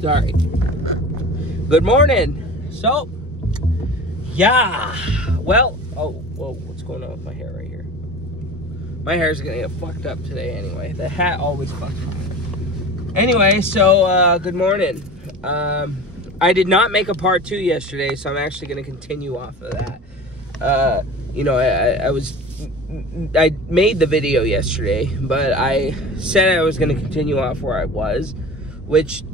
Sorry. Good morning. So, yeah. Well, oh, whoa, what's going on with my hair right here? My hair's gonna get fucked up today anyway. The hat always fucks up. Anyway, so, good morning. I did not make a part 2 yesterday, so I'm actually gonna continue off of that. You know, I made the video yesterday, but I said I was going to continue off where I was, which,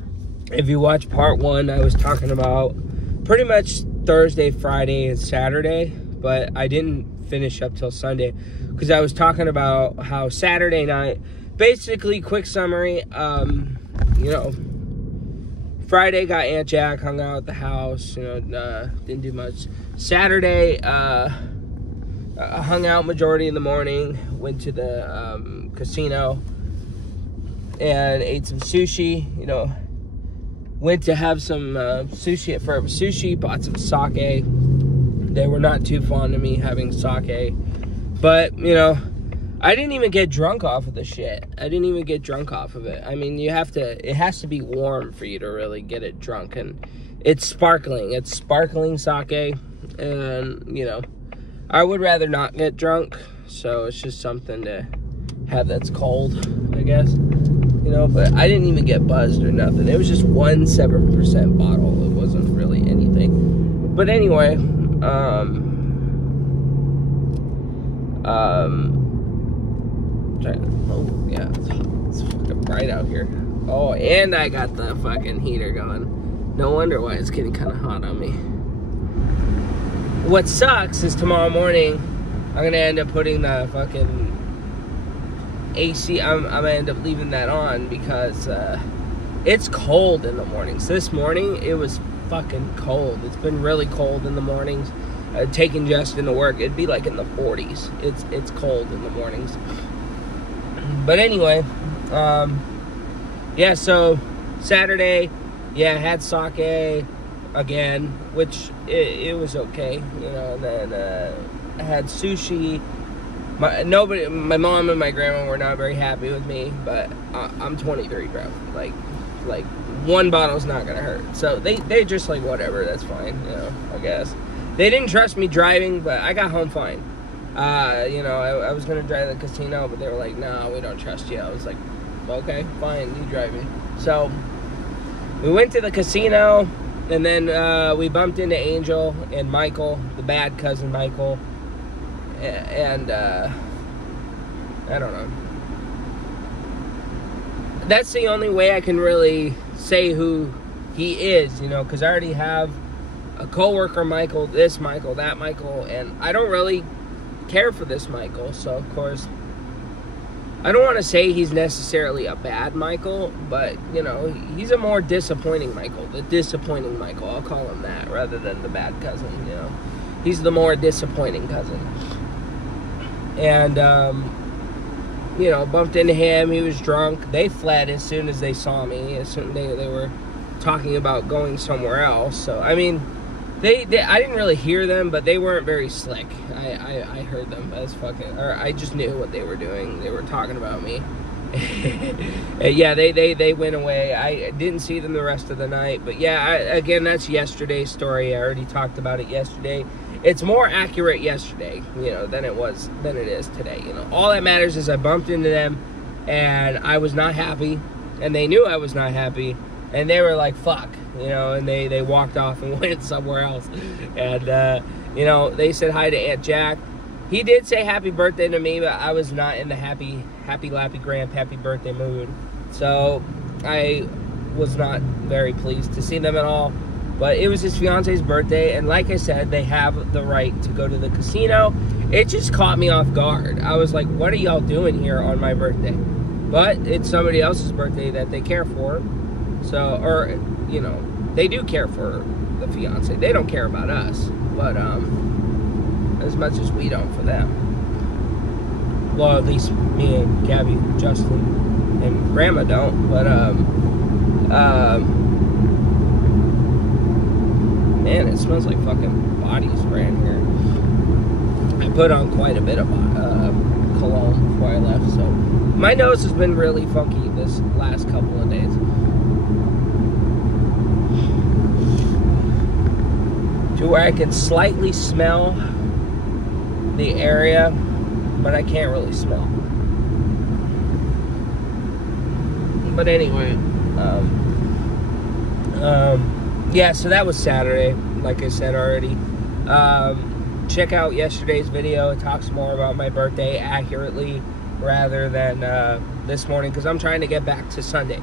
if you watch part 1, I was talking about pretty much Thursday, Friday, and Saturday, but I didn't finish up till Sunday, because I was talking about how Saturday night, basically, quick summary, you know, Friday got Aunt Jack, hung out at the house, you know, didn't do much. Saturday, hung out majority in the morning, went to the casino and ate some sushi, you know, went to have some sushi at Forever Sushi, bought some sake. They were not too fond of me having sake, but, you know, I didn't even get drunk off of the shit. I didn't even get drunk off of it. I mean, it has to be warm for you to really get it drunk, and it's sparkling sake, and, you know, I would rather not get drunk, so it's just something to have that's cold, I guess. You know, but I didn't even get buzzed or nothing. It was just 1.7% bottle. It wasn't really anything. But anyway, oh, yeah, it's fucking bright out here. Oh, and I got the fucking heater going. No wonder why it's getting kind of hot on me. What sucks is tomorrow morning, I'm going to end up putting the fucking AC, I'm going to end up leaving that on because it's cold in the mornings. This morning, it was fucking cold. It's been really cold in the mornings. Taking Justin to work, it'd be like in the 40s. It's cold in the mornings. But anyway, yeah, so Saturday, yeah, had sake again, which it was okay, you know. And then I had sushi. My mom and my grandma were not very happy with me, but I'm 23, bro. Like one bottle's not gonna hurt. So they just like, whatever, that's fine, you know, I guess. They didn't trust me driving, but I got home fine. You know, I was gonna drive the casino, but they were like, no, we don't trust you. I was like, okay, fine, you drive me. So we went to the casino. And then we bumped into Angel and Michael, the bad cousin Michael, and I don't know. That's the only way I can really say who he is, you know, because I already have a coworker Michael, this Michael, that Michael, and I don't really care for this Michael, so of course, I don't want to say he's necessarily a bad Michael, but, you know, he's a more disappointing Michael. The disappointing Michael, I'll call him that, rather than the bad cousin, you know. He's the more disappointing cousin. And, you know, bumped into him. He was drunk. They fled as soon as they saw me. As soon as they were talking about going somewhere else. So, I mean, I didn't really hear them, but they weren't very slick. I heard them as fucking, or I just knew what they were doing. They were talking about me. Yeah, they went away. I didn't see them the rest of the night, but yeah, again, that's yesterday's story. I already talked about it yesterday. It's more accurate yesterday, you know, than it is today. You know, all that matters is I bumped into them, and I was not happy, and they knew I was not happy, and they were like, fuck. You know, and they walked off and went somewhere else. And, you know, they said hi to Aunt Jack. He did say happy birthday to me, but I was not in the happy lappy grand happy birthday mood. So I was not very pleased to see them at all. But it was his fiance's birthday, and like I said, they have the right to go to the casino. It just caught me off guard. I was like, what are y'all doing here on my birthday? But it's somebody else's birthday that they care for. So, or, you know, they do care for the fiance. They don't care about us, but as much as we don't for them. Well, at least me and Gabby, Justin, and Grandma don't. But man, it smells like fucking body spray in here. I put on quite a bit of cologne before I left. So my nose has been really funky this last couple of days. To where I can slightly smell the area, but I can't really smell. But anyway, yeah, so that was Saturday, like I said already. Check out yesterday's video. It talks more about my birthday accurately rather than this morning, because I'm trying to get back to Sunday.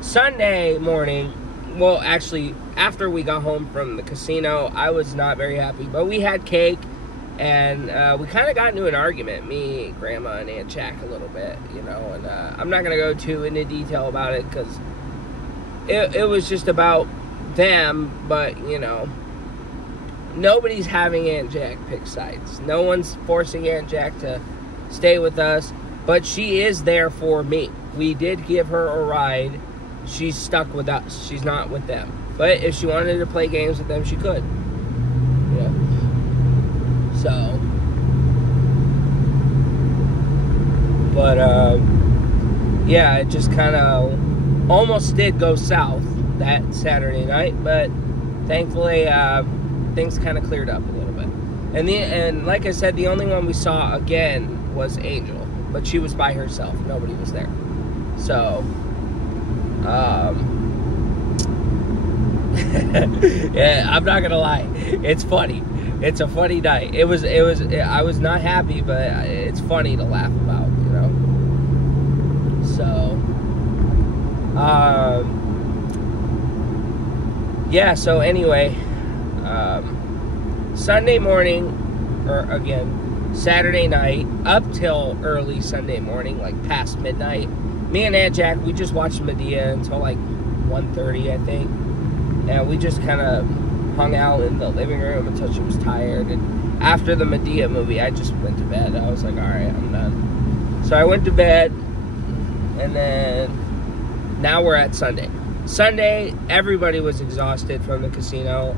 Sunday morning, well, actually, after we got home from the casino, I was not very happy. But we had cake, and we kind of got into an argument, me, Grandma, and Aunt Jack a little bit, you know. And I'm not going to go too into detail about it, because it was just about them. But, you know, nobody's having Aunt Jack pick sides. No one's forcing Aunt Jack to stay with us. But she is there for me. We did give her a ride. She's stuck with us. She's not with them. But if she wanted to play games with them, she could. Yeah. So. But, yeah, it just kind of almost did go south that Saturday night. But thankfully, things kind of cleared up a little bit. And like I said, the only one we saw again was Angel. But she was by herself. Nobody was there. So. Yeah, I'm not gonna lie, it's funny. It's a funny night. I was not happy, but it's funny to laugh about, you know. So yeah, so anyway, Sunday morning, or again Saturday night, up till early Sunday morning, like past midnight, me and Aunt Jack, we just watched Medea until like 1:30, I think. And we just kind of hung out in the living room until she was tired. And after the Medea movie, I just went to bed. I was like, all right, I'm done. So I went to bed, and then now we're at Sunday. Sunday, everybody was exhausted from the casino.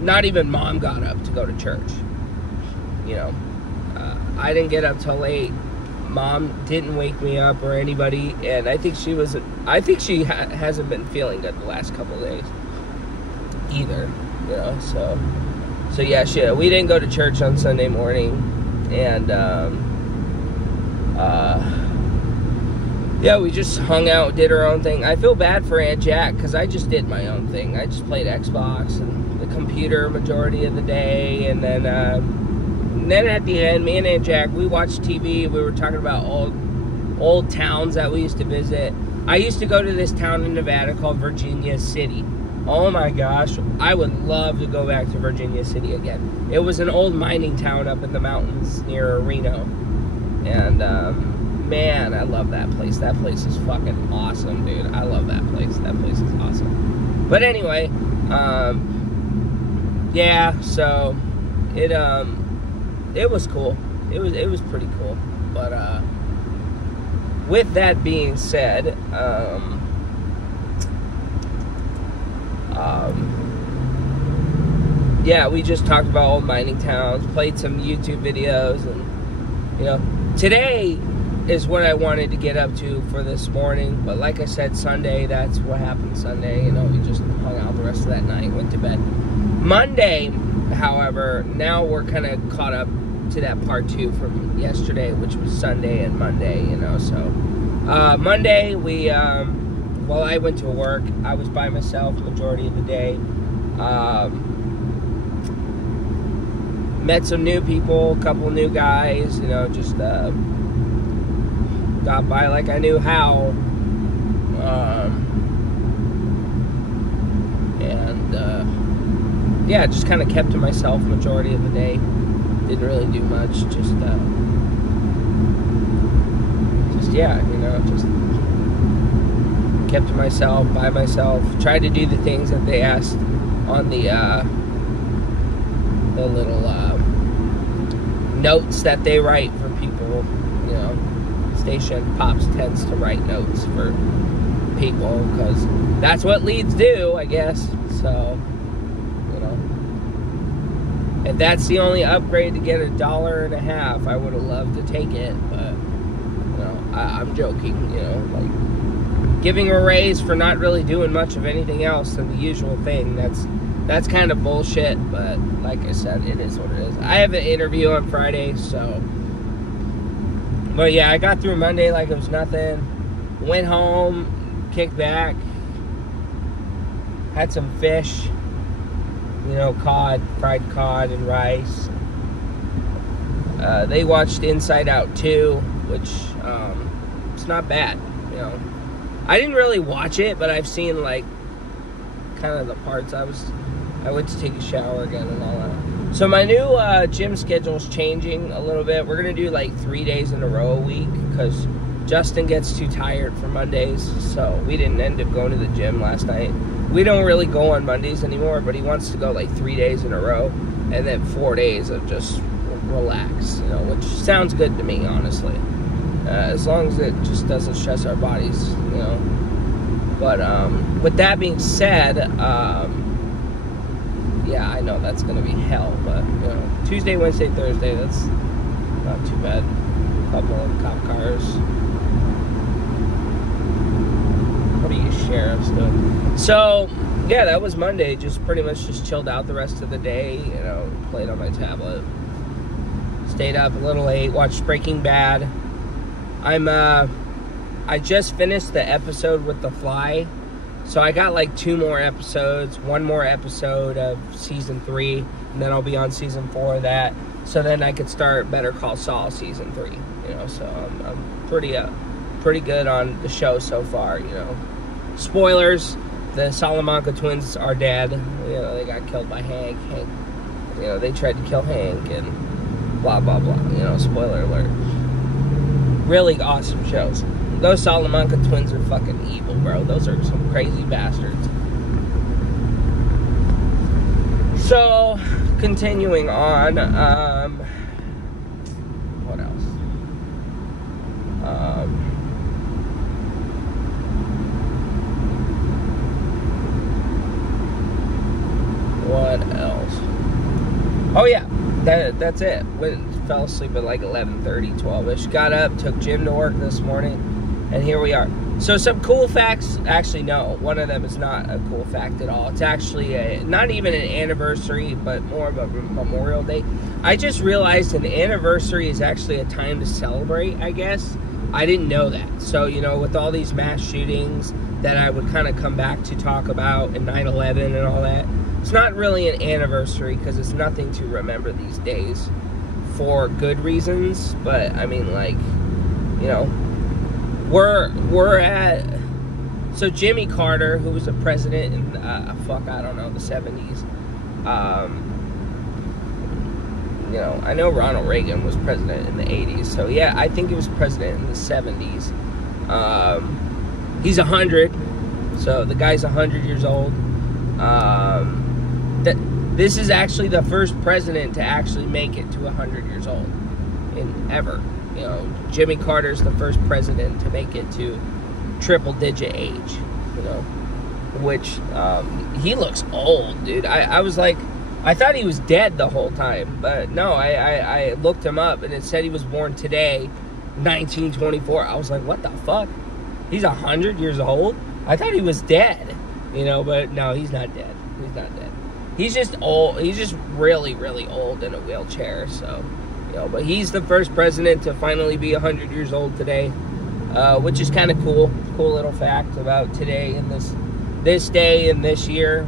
Not even Mom got up to go to church. You know, I didn't get up till late. Mom didn't wake me up or anybody, and I think she hasn't been feeling good the last couple of days either, you know. So yeah, we didn't go to church on Sunday morning, and yeah, we just hung out, did our own thing. I feel bad for Aunt Jack because I just did my own thing. I just played Xbox and the computer majority of the day, and then at the end, me and Aunt Jack, we watched TV. We were talking about old towns that we used to visit. I used to go to this town in Nevada called Virginia City. Oh my gosh, I would love to go back to Virginia City again. It was an old mining town up in the mountains near Reno. And, man, I love that place. That place is fucking awesome, dude. I love that place. That place is awesome. But anyway, yeah, so it was cool. It was pretty cool. But with that being said, yeah, we just talked about old mining towns, played some YouTube videos, and you know, today is what I wanted to get up to for this morning. But like I said, Sunday, that's what happened Sunday. You know, we just hung out the rest of that night, went to bed. Monday, however, now we're kind of caught up to that part 2 from yesterday, which was Sunday and Monday, you know. So Monday, we well, I went to work. I was by myself majority of the day. Met some new people, a couple new guys, you know, just got by like I knew how. And yeah, just kind of kept to myself majority of the day. Didn't really do much, just yeah, you know, just kept to myself, by myself, tried to do the things that they asked on the little notes that they write for people, you know. Station Pops tends to write notes for people because that's what leads do, I guess. So, you know. If that's the only upgrade to get $1.50, I would have loved to take it. But I'm joking. Like giving a raise for not really doing much of anything else than the usual thing. That's kind of bullshit. But like I said, it is what it is. I have an interview on Friday, so. But yeah, I got through Monday like it was nothing. Went home, kicked back, had some fish, cod, fried cod and rice. They watched Inside Out 2, which it's not bad. I didn't really watch it, but I've seen like kind of the parts. I went to take a shower again and all that. So my new gym schedule's changing a little bit. We're gonna do like 3 days in a row a week because Justin gets too tired for Mondays, so we didn't end up going to the gym last night. We don't really go on Mondays anymore, but he wants to go like 3 days in a row, and then 4 days of just relax, which sounds good to me, honestly. As long as it just doesn't stress our bodies, But with that being said, yeah, I know that's gonna be hell, but Tuesday, Wednesday, Thursday, that's not too bad. A couple of cop cars. What are you sheriffs doing? So yeah, that was Monday. Just pretty much just chilled out the rest of the day. Played on my tablet. Stayed up a little late. Watched Breaking Bad. I just finished the episode with The Fly. So I got like 2 more episodes, 1 more episode of season 3, and then I'll be on season 4 of that. So then I could start Better Call Saul season 3. So I'm pretty good on the show so far. Spoilers: the Salamanca twins are dead. They got killed by Hank. They tried to kill Hank and blah blah blah. Spoiler alert. Really awesome shows. Those Salamanca twins are fucking evil, bro. Those are some crazy bastards. So, continuing on, what else? What else? Oh yeah, that's it. Fell asleep at like 11:30, 12ish. Got up, took Jim to work this morning, and here we are. So some cool facts. Actually, no, one of them is not a cool fact at all. It's actually not even an anniversary, but more of a Memorial Day. I just realized an anniversary is actually a time to celebrate, I guess. I didn't know that. So, with all these mass shootings that I would kind of come back to talk about, and 9/11 and all that, it's not really an anniversary because it's nothing to remember these days for good reasons. But, I mean, like, we're at... So Jimmy Carter, who was a president in, I don't know, the 70s. I know Ronald Reagan was president in the 80s. So, yeah, I think he was president in the 70s. He's 100. So, the guy's 100 years old. This is actually the first president to actually make it to 100 years old ever. Jimmy Carter's the first president to make it to triple-digit age, which he looks old, dude. I was like, I thought he was dead the whole time, but no, I looked him up, and it said he was born today, 1924. I was like, what the fuck? He's 100 years old? I thought he was dead, but no, he's not dead. He's not dead. He's just old. He's just really, really old in a wheelchair, so... but he's the first president to finally be 100 years old today, which is kind of cool. Cool little fact about today and this day and this year,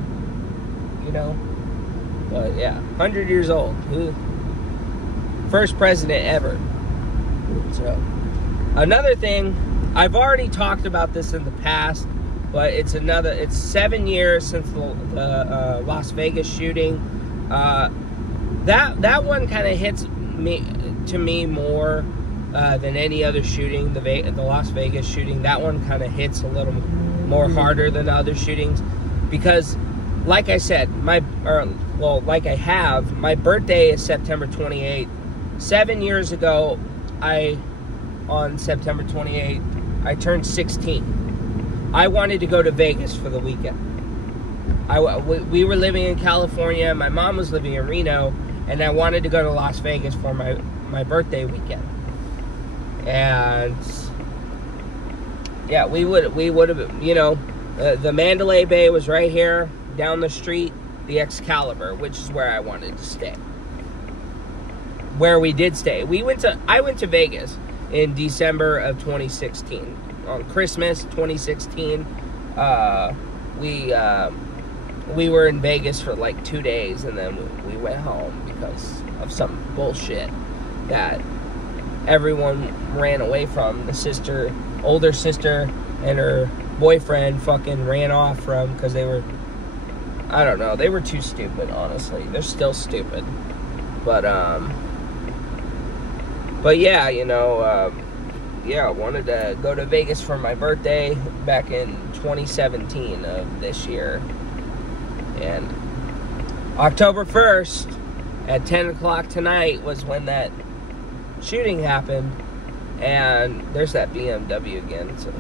But yeah, 100 years old. First president ever. So, another thing, I've already talked about this in the past, but it's 7 years since the Las Vegas shooting. That one kind of hits me more than any other shooting. The Las Vegas shooting, that one kind of hits a little more harder than the other shootings, because like I said, my birthday is September 28th. 7 years ago, on September 28th, I turned 16. I wanted to go to Vegas for the weekend. We were living in California. My mom was living in Reno. and I wanted to go to Las Vegas for my birthday weekend. And yeah, we would have, you know, the Mandalay Bay was right here down the street, the Excalibur, which is where I wanted to stay. Where we did stay. I went to Vegas in December of 2016. On Christmas 2016, we were in Vegas for like 2 days, and then we went home because of some bullshit that everyone ran away from. The older sister and her boyfriend fucking ran off from because they were, I don't know, they were too stupid, honestly. They're still stupid. But yeah, you know, yeah, I wanted to go to Vegas for my birthday back in 2017 of this year. And October 1st at 10 o'clock tonight was when that shooting happened. And there's that BMW again. So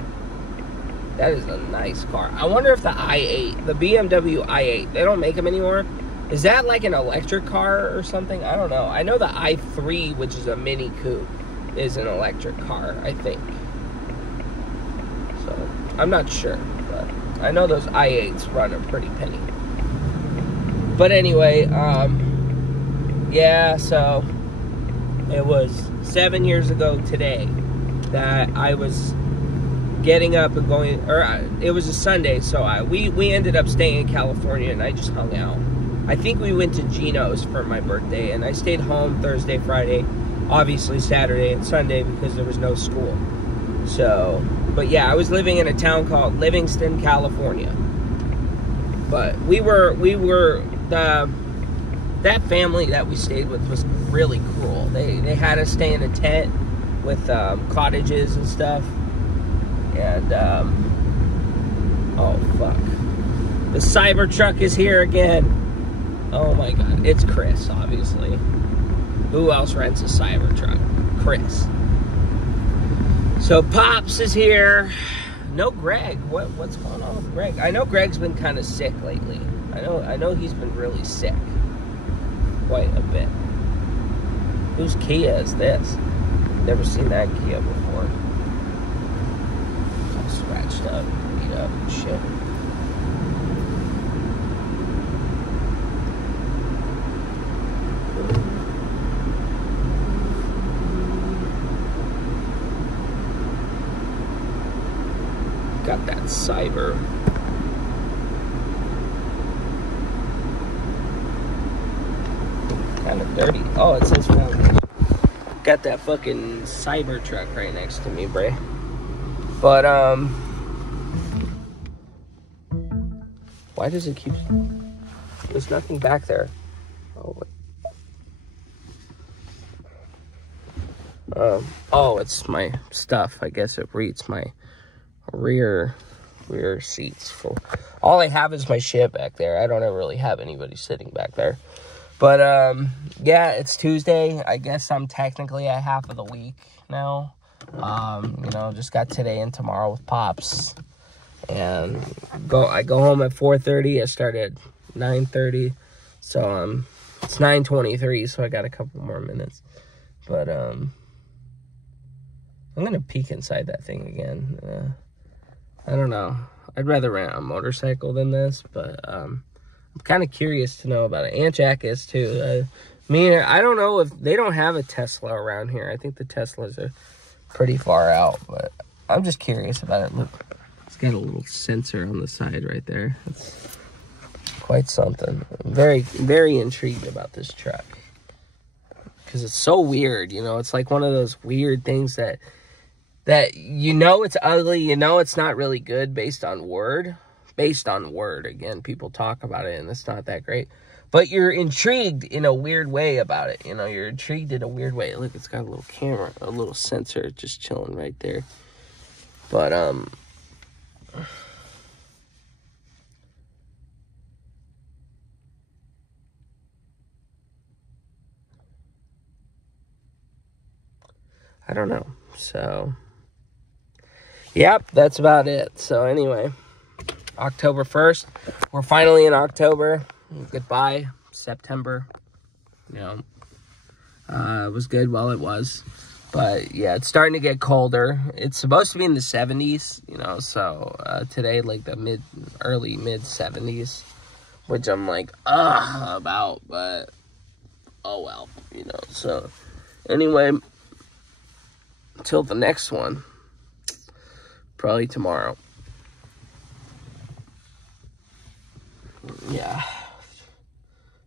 that is a nice car. I wonder if the i8, the BMW i8, they don't make them anymore. Is that like an electric car or something? I don't know. I know the i3, which is a Mini Coupe, is an electric car, I think. So, I'm not sure, but I know those i8s run a pretty penny. But anyway, yeah, so it was 7 years ago today that I was getting up and going, or it was a Sunday, so we ended up staying in California, and I just hung out. I think we went to Gino's for my birthday, and I stayed home Thursday, Friday, obviously Saturday and Sunday because there was no school. So, but yeah, I was living in a town called Livingston, California. But that family that we stayed with was really cruel. They had us stay in a tent with cottages and stuff. And, oh fuck. The Cybertruck is here again. Oh my god, it's Chris, obviously. Who else rents a Cybertruck? Chris. So Pops is here. No Greg. What's going on with Greg? I know Greg's been kind of sick lately. I know he's been really sick. Quite a bit. Whose Kia is this? Never seen that Kia before. All scratched up, beat up, and shit. Got that Cyber. Kind of dirty. Oh, it says foundation. Got that fucking Cybertruck right next to me, Bray. But, why does it keep... There's nothing back there. Oh, wait. Oh, it's my stuff. I guess it reads my rear seats full. All I have is my shit back there. I don't ever really have anybody sitting back there. But yeah, it's Tuesday. I guess I'm technically at half of the week now. You know, just got today and tomorrow with Pops. And I go home at 4:30. I start at 9:30. So it's 9:23, so I got a couple more minutes. But I'm gonna peek inside that thing again. I don't know. I'd rather rent a motorcycle than this, but I'm kind of curious to know about it. Aunt Jack is too. I don't know if they don't have a Tesla around here. I think the Teslas are pretty far out, but I'm just curious about it. Look, it's got a little sensor on the side right there. It's quite something. I'm very, very intrigued about this truck because it's so weird. You know, it's like one of those weird things that you know it's ugly, you know it's not really good based on word. Again, people talk about it and it's not that great. But you're intrigued in a weird way about it. You know, you're intrigued in a weird way. Look, it's got a little camera, a little sensor just chilling right there. But, I don't know. So, yep, that's about it. So anyway, October 1st. We're finally in October. Goodbye, September. you know. It was good while it was. But, yeah, it's starting to get colder. It's supposed to be in the 70s, you know, so today, like, the early mid-70s, which I'm like, about, but, oh, well, you know. So, anyway, until the next one, probably tomorrow. Yeah,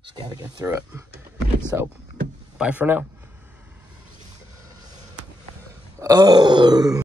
just gotta get through it. So, bye for now. Oh.